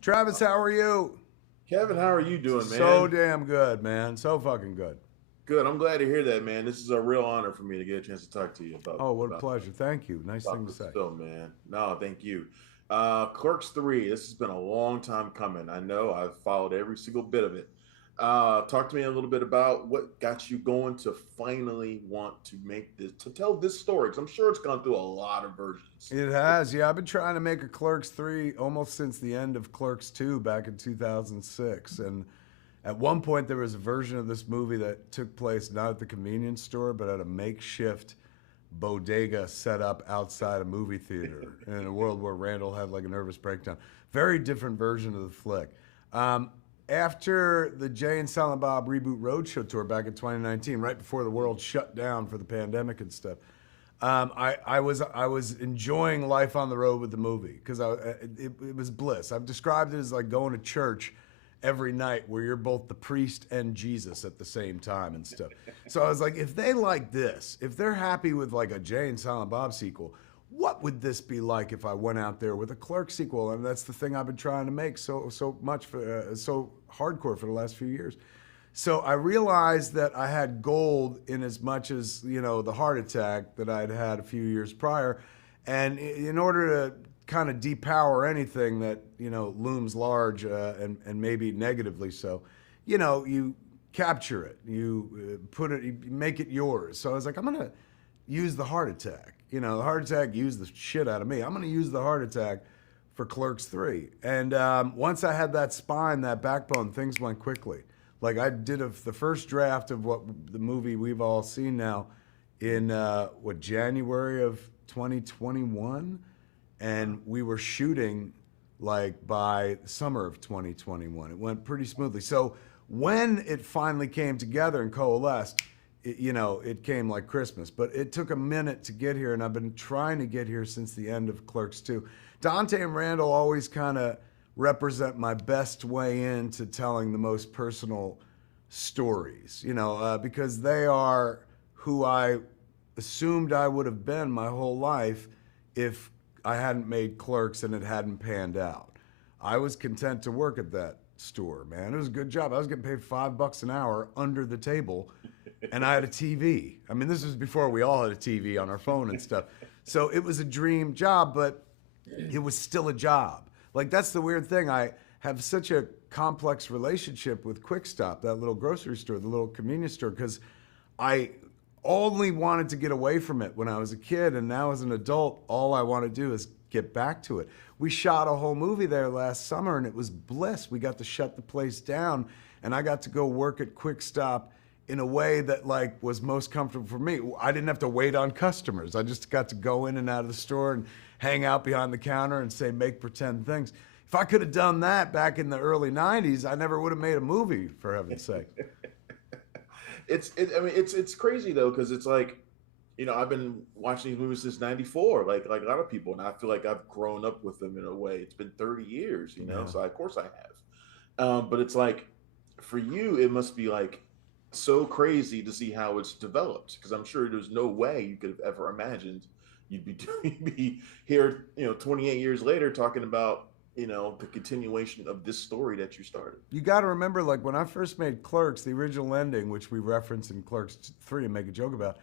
Travis, how are you? Kevin, how are you doing, So man? damn good, man. So fucking good. Good. I'm glad to hear that, man. This is a real honor for me to get a chance to talk to you about Oh, what a about pleasure. Thank you. Nice thing about to this say. film, man. No, thank you. Clerks III. This has been a long time coming. I know. I've followed every single bit of it. Talk to me a little bit about what got you going to finally want to make this, to tell this story. Because I'm sure it's gone through a lot of versions. It has, yeah. I've been trying to make a Clerks 3 almost since the end of Clerks 2 back in 2006. And at one point, there was a version of this movie that took place not at the convenience store, but at a makeshift bodega set up outside a movie theater in a world where Randall had like a nervous breakdown. Very different version of the flick. Um, After the Jay and Silent Bob Reboot Roadshow tour back in 2019, right before the world shut down for the pandemic and stuff, I was enjoying life on the road with the movie because it was bliss. I've described it as like going to church every night where you're both the priest and Jesus at the same time and stuff. So I was like, if they like this, if they're happy with like a Jay and Silent Bob sequel, what would this be like if I went out there with a Clerk sequel? And that's the thing I've been trying to make so much for so hardcore for the last few years. So I realized that I had gold in as much as, the heart attack that I'd had a few years prior. And in order to kind of depower anything that, looms large and maybe negatively so, you capture it, you put it, you make it yours. So I was like, I'm going to use the heart attack. The heart attack used the shit out of me. I'm going to use the heart attack for Clerks 3. And once I had that spine, that backbone, things went quickly. Like I did the first draft of what the movie we've all seen now in January of 2021, and we were shooting like by summer of 2021. It went pretty smoothly. So when it finally came together and coalesced, it came like Christmas. But it took a minute to get here, and I've been trying to get here since the end of Clerks 2. Dante and Randall always kind of represent my best way into telling the most personal stories, because they are who I assumed I would have been my whole life if I hadn't made Clerks and it hadn't panned out. I was content to work at that store, man. It was a good job. I was getting paid $5 an hour under the table, and I had a TV. I mean, this was before we all had a TV on our phone and stuff. So it was a dream job, but it was still a job. Like that's the weird thing. I have such a complex relationship with Quick Stop, that little grocery store, the little convenience store, because I only wanted to get away from it when I was a kid, and now as an adult, all I want to do is get back to it. We shot a whole movie there last summer, and it was bliss. We got to shut the place down, and I got to go work at Quick Stop in a way that like was most comfortable for me. I didn't have to wait on customers. I just got to go in and out of the store and hang out behind the counter and say make pretend things. If I could have done that back in the early 90s, I never would have made a movie, for heaven's sake. It's crazy though, because it's like, I've been watching these movies since '94, like a lot of people, and I feel like I've grown up with them in a way. It's been 30 years, Yeah. so of course I have. But it's like, for you, it must be like so crazy to see how it's developed, because I'm sure there's no way you could have ever imagined you'd be here, 28 years later talking about, the continuation of this story that you started. You got to remember, like when I first made Clerks, the original ending, which we reference in Clerks 3 and make a joke about,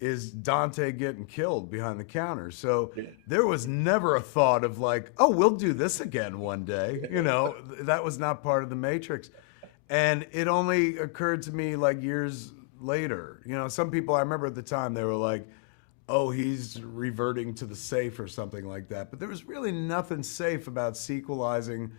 is Dante getting killed behind the counter. So Yeah. there was never a thought of like, oh, we'll do this again one day. That was not part of the Matrix. And it only occurred to me like years later. Some people I remember at the time, they were like, oh, he's reverting to the safe or something like that. But there was really nothing safe about sequelizing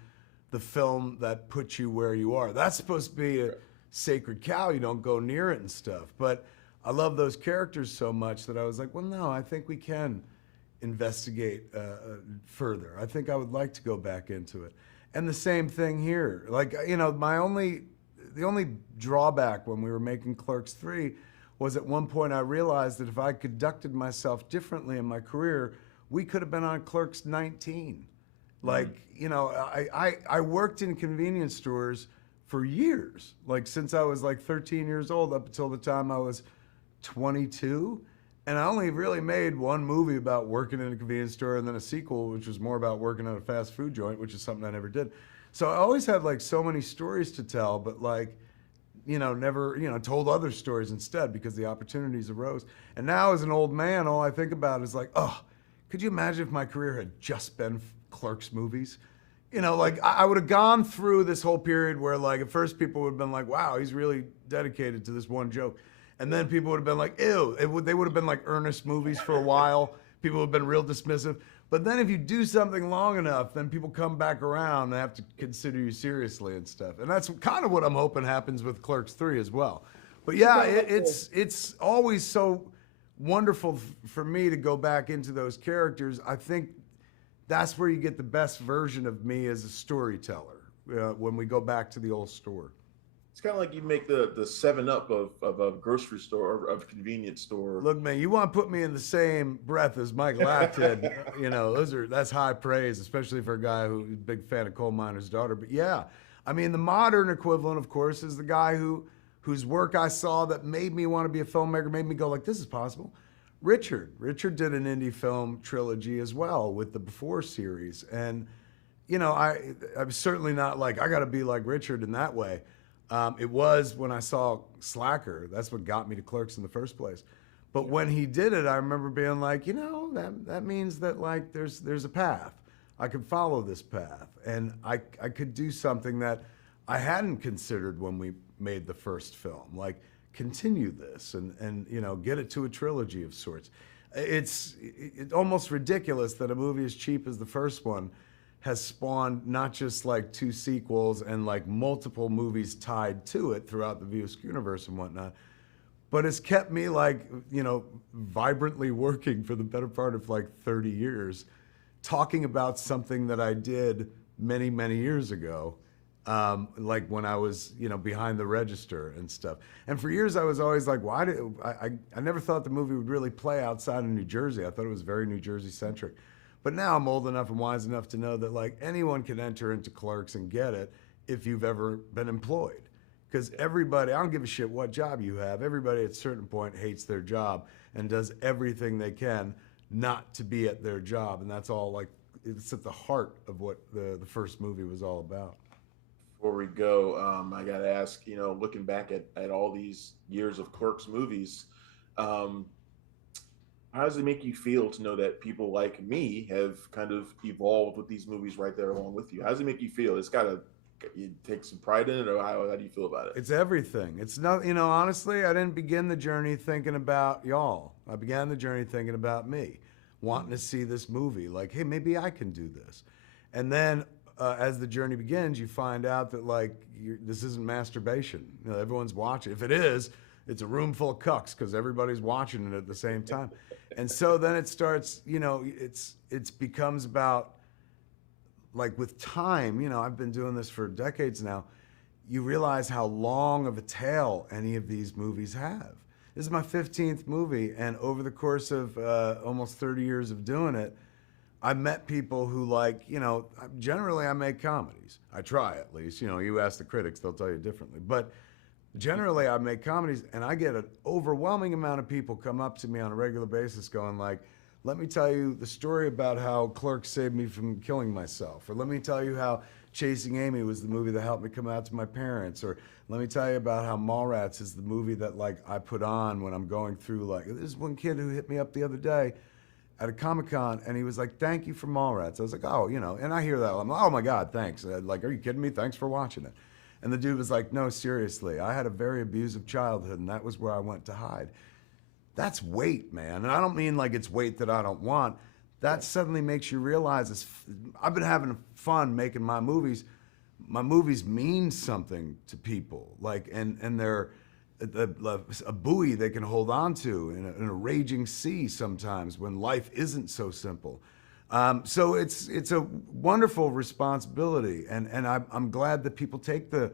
the film that puts you where you are. That's supposed to be a sacred cow. You don't go near it and stuff. But I love those characters so much that I was like, well, no, I think we can investigate further. I think I would like to go back into it. And the same thing here. Like, the only drawback when we were making Clerks 3 was at one point I realized that if I conducted myself differently in my career, we could have been on Clerks 19. Mm. Like, I worked in convenience stores for years, like since I was like 13 years old up until the time I was 22. And I only really made one movie about working in a convenience store and then a sequel, which was more about working at a fast food joint, which is something I never did. So I always had like so many stories to tell, but like, never, told other stories instead because the opportunities arose. And now as an old man, all I think about is like, oh, could you imagine if my career had just been Clerks movies? Like I would have gone through this whole period where like at first people would have been like, wow, he's really dedicated to this one joke. And then people would have been like, ew. They would have been like earnest movies for a while. People would have been real dismissive. But then if you do something long enough, then people come back around and have to consider you seriously and stuff. And that's kind of what I'm hoping happens with Clerks 3 as well. But yeah, it's always so wonderful for me to go back into those characters. I think that's where you get the best version of me as a storyteller when we go back to the old store. It's kind of like you make the 7 Up of a grocery store or of a convenience store. Look, man, you want to put me in the same breath as Mike Lapton, that's high praise, especially for a guy who's a big fan of Coal Miner's Daughter. But yeah, I mean, the modern equivalent, of course, is the guy whose work I saw that made me want to be a filmmaker, made me go like, this is possible. Richard did an indie film trilogy as well with the Before series. And, I'm certainly not like, I got to be like Richard in that way. It was when I saw Slacker, that's what got me to Clerks in the first place. But when he did it, I remember being like, that means that like there's a path. I could follow this path. And I could do something that I hadn't considered when we made the first film. Like, continue this and get it to a trilogy of sorts. It's almost ridiculous that a movie as cheap as the first one has spawned not just like 2 sequels and like multiple movies tied to it throughout the Views universe and whatnot, but it's kept me like, vibrantly working for the better part of like 30 years, talking about something that I did many, many years ago. Like when I was, behind the register and stuff. And for years I was always like, I never thought the movie would really play outside of New Jersey. I thought it was very New Jersey centric. But now I'm old enough and wise enough to know that like anyone can enter into Clerks and get it if you've ever been employed. Because everybody, I don't give a shit what job you have, everybody at a certain point hates their job and does everything they can not to be at their job. And that's all like, it's at the heart of what the first movie was all about. Before we go, I got to ask, looking back at all these years of Clerks movies, how does it make you feel to know that people like me have kind of evolved with these movies right there along with you? How does it make you feel? It's got to, you take some pride in it, or how do you feel about it? It's everything. It's not, honestly, I didn't begin the journey thinking about y'all. I began the journey thinking about me, wanting to see this movie. Like, hey, maybe I can do this. And then as the journey begins, you find out that like this isn't masturbation. Everyone's watching. If it is, it's a room full of cucks because everybody's watching it at the same time. And so then it starts, it becomes about, like with time, I've been doing this for decades now, you realize how long of a tail any of these movies have. This is my 15th movie, and over the course of almost 30 years of doing it, I met people who like, generally I make comedies. I try at least. You ask the critics, they'll tell you differently. But generally I make comedies, and I get an overwhelming amount of people come up to me on a regular basis going like, let me tell you the story about how Clerks saved me from killing myself. Or let me tell you how Chasing Amy was the movie that helped me come out to my parents. Or let me tell you about how Mallrats is the movie that like I put on when I'm going through like, there's one kid who hit me up the other day at a Comic-Con, and he was like, thank you for Mallrats. I was like, oh, and I hear that. I'm like, oh my God, thanks. Like, are you kidding me? Thanks for watching it. And the dude was like, no, seriously, I had a very abusive childhood, and that was where I went to hide. That's weight, man. And I don't mean like it's weight that I don't want. That suddenly makes you realize I've been having fun making my movies. My movies mean something to people, like, and they're a buoy they can hold on to in a raging sea sometimes when life isn't so simple. So it's a wonderful responsibility, and I'm glad that people take the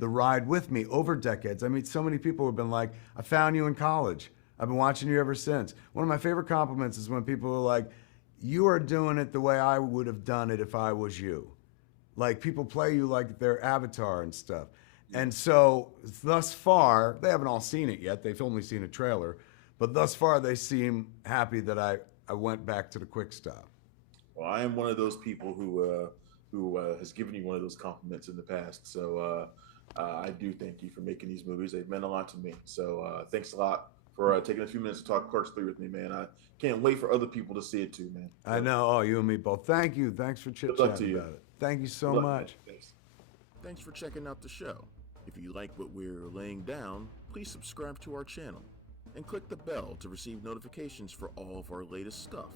ride with me over decades. I mean, so many people have been like, I found you in college. I've been watching you ever since. One of my favorite compliments is when people are like, you are doing it the way I would have done it if I was you. Like, people play you like their avatar and stuff. And so thus far, they haven't all seen it yet. They've only seen a trailer. But thus far, they seem happy that I went back to the quick stop. Well, I am one of those people who who has given you one of those compliments in the past. So I do thank you for making these movies. They've meant a lot to me. So thanks a lot for taking a few minutes to talk Clerks 3 with me, man. I can't wait for other people to see it too, man. I So, know. Oh, you and me both. Thank you. Thanks for chit good luck to chatting you. about it. Thank you so Good luck, man. much. Thanks. Thanks for checking out the show. If you like what we're laying down, please subscribe to our channel and click the bell to receive notifications for all of our latest stuff.